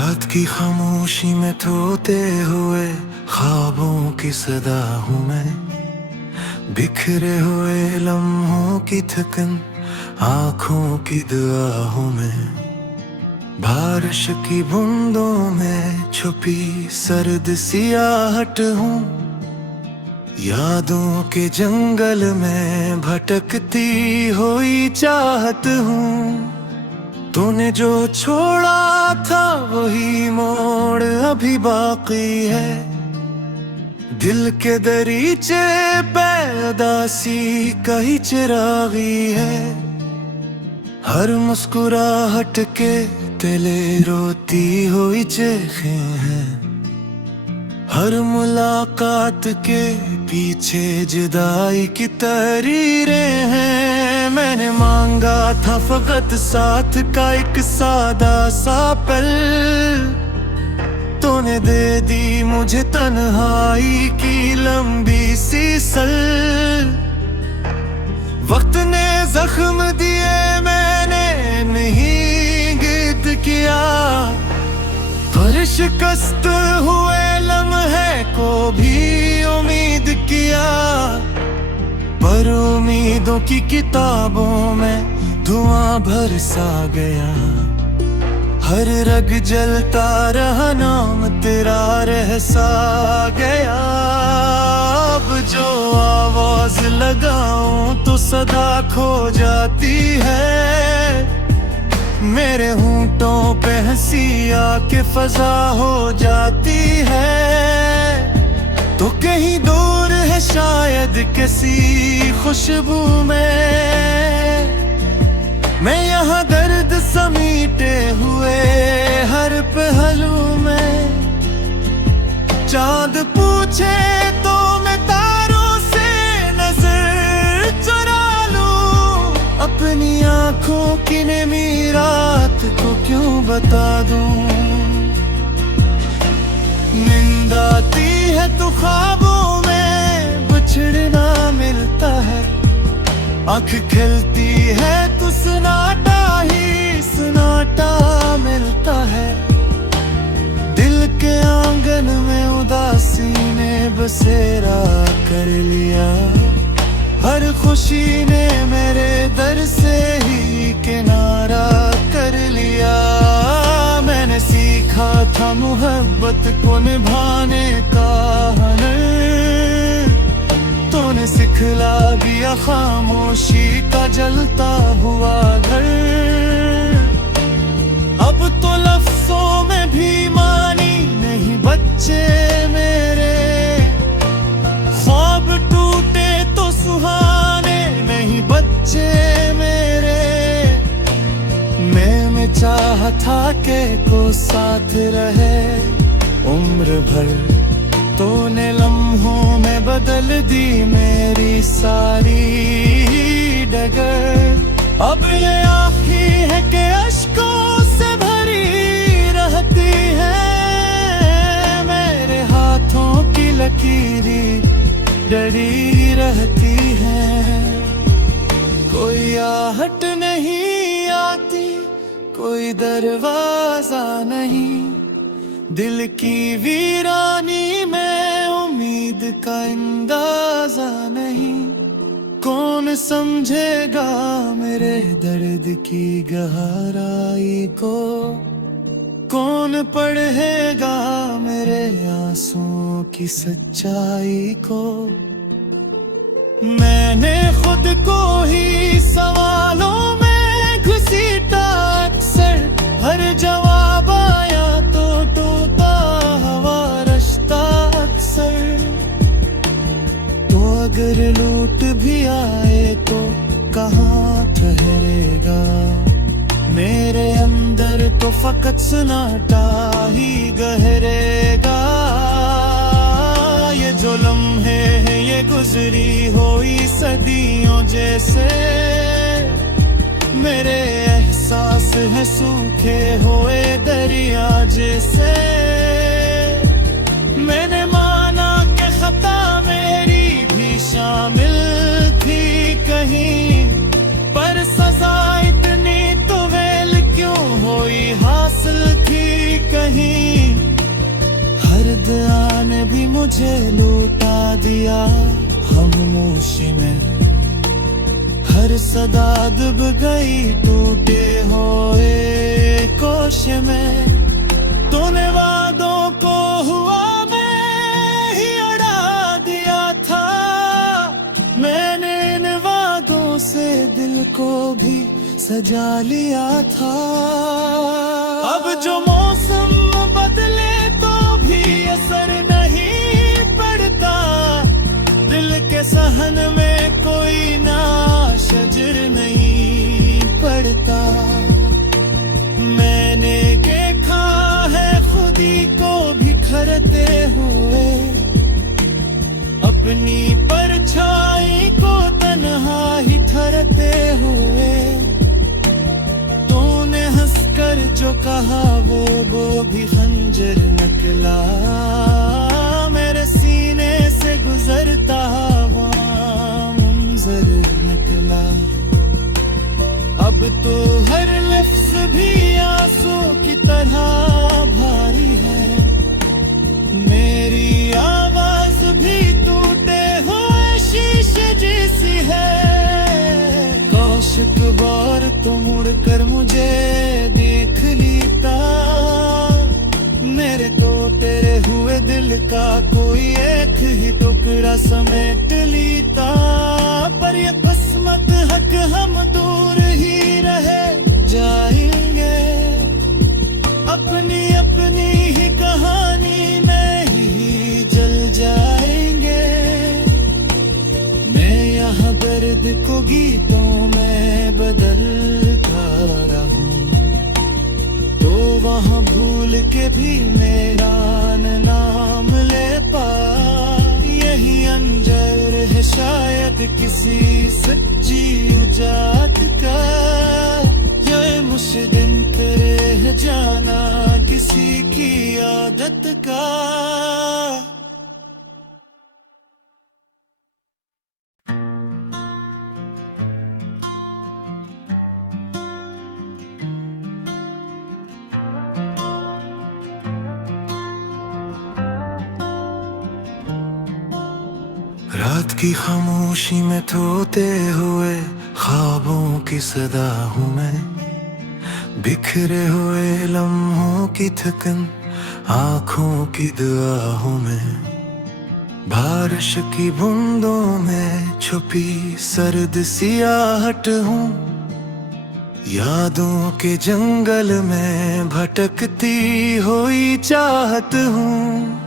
रात की खामोशी में तोते हुए ख्वाबों की सदा हूँ मैं। बिखरे हुए लम्हों की थकन आँखों की दुआ हूँ मैं। बारिश की बूंदों में छुपी सर्द सियाहट हूँ। यादों के जंगल में भटकती हुई चाहत हूँ। तूने जो छोड़ा था वही मोड़ अभी बाकी है। दिल के दरीचे पैदासी कहीं चिरागी है। हर मुस्कुराहट के तले रोती हुई चेखें हैं। हर मुलाकात के पीछे जुदाई की तहरीरें हैं। मैंने मांगा था फकत साथ का एक सादा सा पल। तूने दे दी मुझे तन्हाई की लंबी सी सल। वक्त ने जख्म दिए मैंने नहीं गिरद किया। पर शिकस्त हुए लम्हे को भी उम्मीद किया। पर उम्मीदों की किताबों में धुआं भर सा गया। हर रग जलता रहा नाम तेरा रह सा गया। अब जो आवाज लगाऊं तो सदा खो जाती है। मेरे होंठों पे हंसी आके फजा हो जाती है। तो कहीं दूर है शायद किसी खुशबू में। मैं यहाँ दर्द समीटे हुए हर पहलू में। चांद पूछे तो मैं तारों से नजर चुरा लूं। अपनी आंखों की नेमी रात को क्यों बता दूं। नींद आती है तो ख्वाबों में बिछड़ना मिलता है। आँख खिलती है तो सन्नाटा ही सन्नाटा मिलता है। दिल के आंगन में उदासी ने बसेरा कर लिया। हर खुशी ने मेरे दर से ही किनारा कर लिया। मैंने सीखा था मोहब्बत को निभाने का हुनर। तूने सिखला दिया खामोशी का जलता हुआ घर। अब तो लफ्जों में भी मानी नहीं बच्चे मेरे। ख्वाब टूटे तो सुहाने नहीं बच्चे मेरे। मैं चाहता के को साथ रहे उम्र भर। तूने लम्हों में बदल दी मेरी सारी डगर। अब ये आँखें है कि अश्कों से भरी रहती है। मेरे हाथों की लकीरें डरी रहती है। कोई आहट नहीं आती कोई दरवाजा नहीं। दिल की वीरानी में उम्मीद का अंदाजा नहीं। कौन समझेगा मेरे दर्द की गहराई को। कौन पढ़ेगा मेरे आंसुओं की सच्चाई को। मैंने खुद को ही सवालों में घसीटा अक्सर। हर जवाब आया तो टूटा हवा रश्ता अक्सर। तो अगर लूट भी आए तो कहाँ ठहरेगा। मेरे अंदर तो फकत सन्नाटा ही गहरेगा। ये जो लम्हे हैं ये गुजरी हुई सदियों जैसे। मेरे एहसास है सूखे हुए दरिया जैसे। मैंने माना कि खता मेरी भी शामिल थी कहीं। पर सजा इतनी तो वेल क्यों हुई हासिल थी कहीं। मुझे लौटा दिया खामोशी में। हर सदा दब गई टूटे हुए कोश में। तूने वादों को हुआ में ही अड़ा दिया था। मैंने इन वादों से दिल को भी सजा लिया था। अब जो मौसम बदले तो भी असर नहीं पड़ता। दिल के सहन में कोई ना शजर नहीं पड़ता। मैंने देखा है खुदी को बिखरते हुए। अपनी परछाई को तन्हा ही ठहरते हुए। तूने हंसकर जो कहा वो भी खंजर निकला। मेरे सीने से गुजरता हुआ मंजर निकला। अब तो हर लफ्ज भी आंसू की तरह भारी है। मेरी आवाज भी टूटे हुए शीशे जैसी है। काश एक बार तो मुड़कर मुझे देख लेता। मेरे तो तेरे हुए दिल का कोई एक ही टुकड़ा समेट लेता। पर ये किस्मत हक हम दूर ही रहे जाएंगे। अपनी अपनी ही कहानी में ही जल जाएंगे। मैं यहाँ दर्द को गीतों में बदलता रहूं। तो वहाँ भूल के भी मेरा नाम ले पा। यही अंजर है शायद किसी सच्ची जात का। ये मुझे दिन तेरे है जाना किसी की आदत का। रात की खामोशी में तोते हुए ख्वाबों की सदा हूँ मैं। बिखरे हुए लम्हों की थकन आँखों की दुआ हूँ मैं। बारिश की बूंदों में छुपी सर्द सियाहट हूँ। यादों के जंगल में भटकती हुई चाहत हूँ।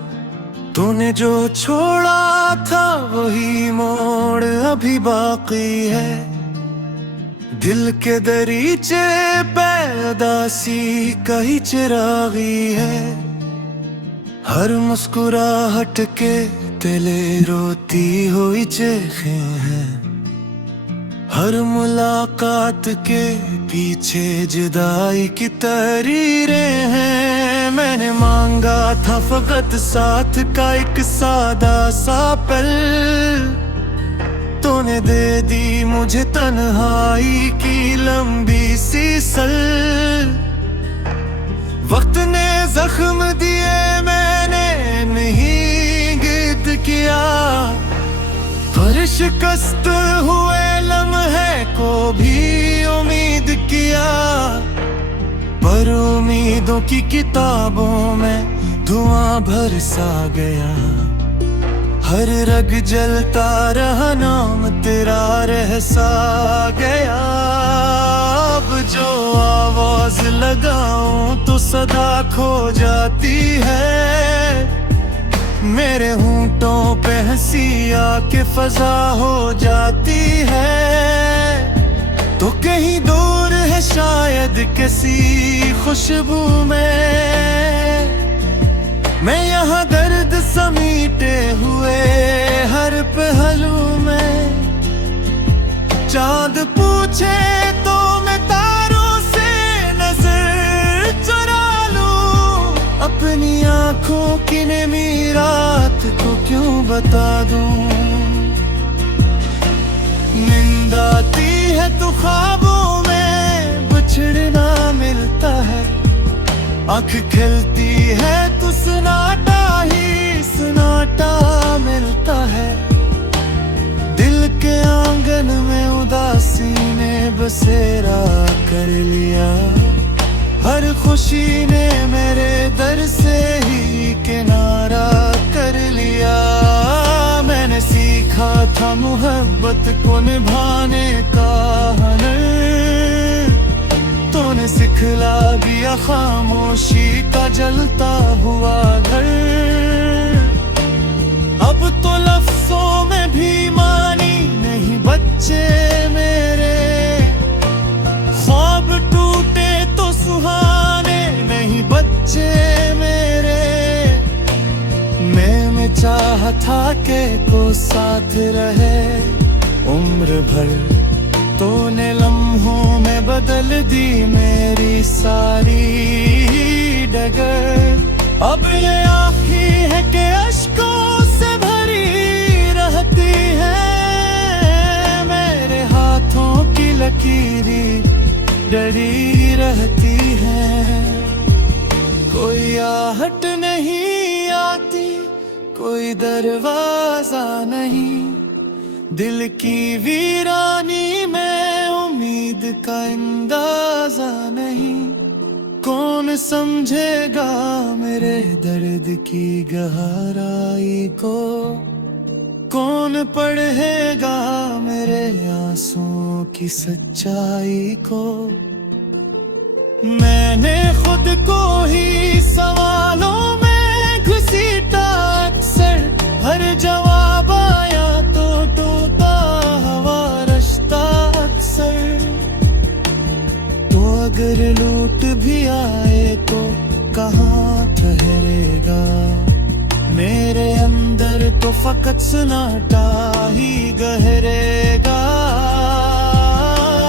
तूने जो छोड़ा था वही मोड़ अभी बाकी है। दिल के दरीचे पे उदासी कहीं चिरागी है। हर मुस्कुराहट के तले रोती हुई चेखें हैं। हर मुलाकात के पीछे जुदाई की तहरीरें हैं। मैंने मांगा था फकत साथ का एक सादा सा पल। तूने दे दी मुझे तन्हाई की लंबी सी सल। वक्त ने जख्म दिए मैंने नहीं गिद्ध किया। पर शिकस्त हुए लम्हे को भी उम्मीद किया। पर उम्मीदों की किताबों में धुआं भर सा गया। हर रग जलता रहा नाम तेरा रह सा गया। अब जो आवाज लगाऊं तो सदा खो जाती है। मेरे होंठों पे हंसी आके फजा हो जाती है। तो कहीं दूर है शायद किसी खुशबू में। मैं यहाँ दर्द समीटे हुए हर पहलू में। चांद पूछे तो मैं तारों से नजर चुरा लूं। अपनी आंखों की नेमी रात को क्यों बता दूं। नींद आती है तो ख्वाबों में बिछड़ना मिलता है। आँख खिलती है तो सन्नाटा ही सन्नाटा निभाने का हुनर तूने सिखला दिया, खामोशी का जलता हुआ घर। अब तो लफ्जों में भी मानी नहीं बच्चे मेरे, ख्वाब टूटे तो सुहाने नहीं बच्चे मेरे। मैंने चाहा था कि को साथ रहे उम्र भर, तूने लम्हों में बदल दी मेरी सारी डगर। अब ये आँखें है कि अश्कों से भरी रहती है, मेरे हाथों की लकीरें डरी रहती है। कोई आहट नहीं आती, कोई दरवाजा नहीं, दिल की वीरानी में उम्मीद का अंदाजा नहीं। कौन समझेगा मेरे दर्द की गहराई को, कौन पढ़ेगा मेरे आंसुओं की सच्चाई को। मैंने खुद को ही सवालों में घसीटा अक्सर, हर जवाब आया तो टूटा हवा रास्ता अक्सर। तो अगर लूट भी आए तो कहाँ ठहरेगा, मेरे अंदर तो फकत सन्नाटा ही गहरेगा।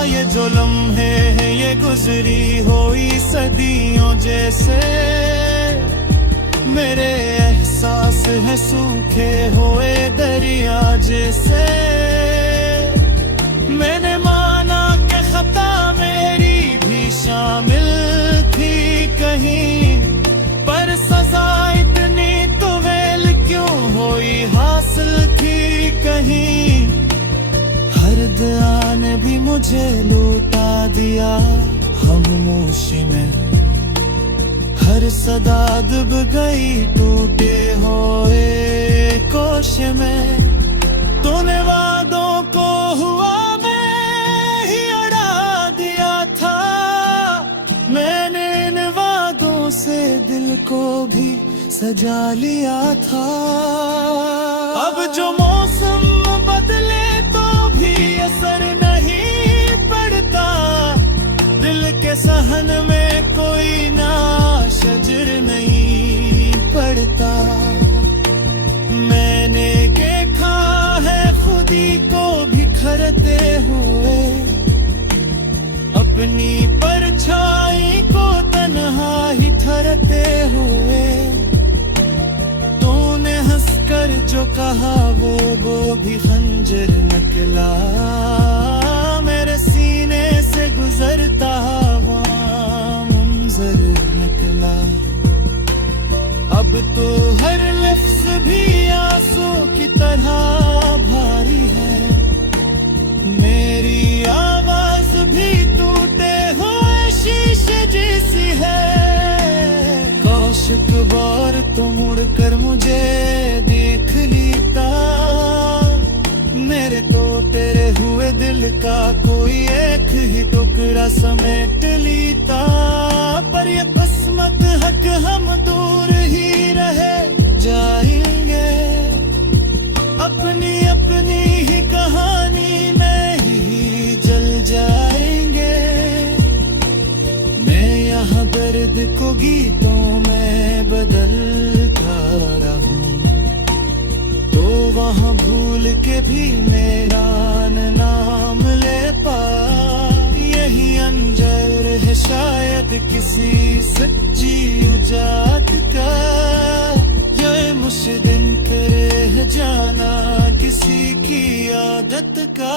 ये जो लम्हे हैं ये गुजरी हुई सदियों जैसे, मेरे एहसास है सूखे हुए दरिया जैसे। मैंने माना कि खता मेरी भी शामिल थी कहीं, पर सजा इतनी तो वेल क्यों हुई हासिल थी कहीं। हर दया ने भी मुझे लूटा दिया खामोशी में, हर सदा दब गई टूटे हुए कोश में। तूने वादों को हुआ में ही अड़ा दिया था, मैंने इन वादों से दिल को भी सजा लिया था। अब जो मौसम बदले तो भी असर नहीं पड़ता, दिल के सहन में कोई ना शजर नहीं पड़ता। मैंने देखा है खुदी को बिखरते हुए, अपनी परछाई को तन्हा ही ठहरते हुए। तूने हंसकर जो कहा वो भी खंजर निकला, मेरे सीने से गुजरता हुआ मंजर निकला। अब तो हर लफ्ज भी आंसू की तरह भारी है, मेरी आवाज भी टूटे हुए शीशे जैसी है। काश एक बार तो मुड़कर मुझे देख लेता, मेरे तो तेरे हुए दिल का कोई एक ही टुकड़ा समेट लेता। पर ये किस्मत हक हम दूर ही रहे जाएंगे, अपनी अपनी ही कहानी में ही जल जाएंगे। मैं यहाँ दर्द को गीतों में बदलता रहूं, तो वहाँ भूल के भी मेरा नाम ले पा। यही अंजर है शायद किसी सच्ची जात का, ये मुश्किल करे है जाना किसी की आदत का।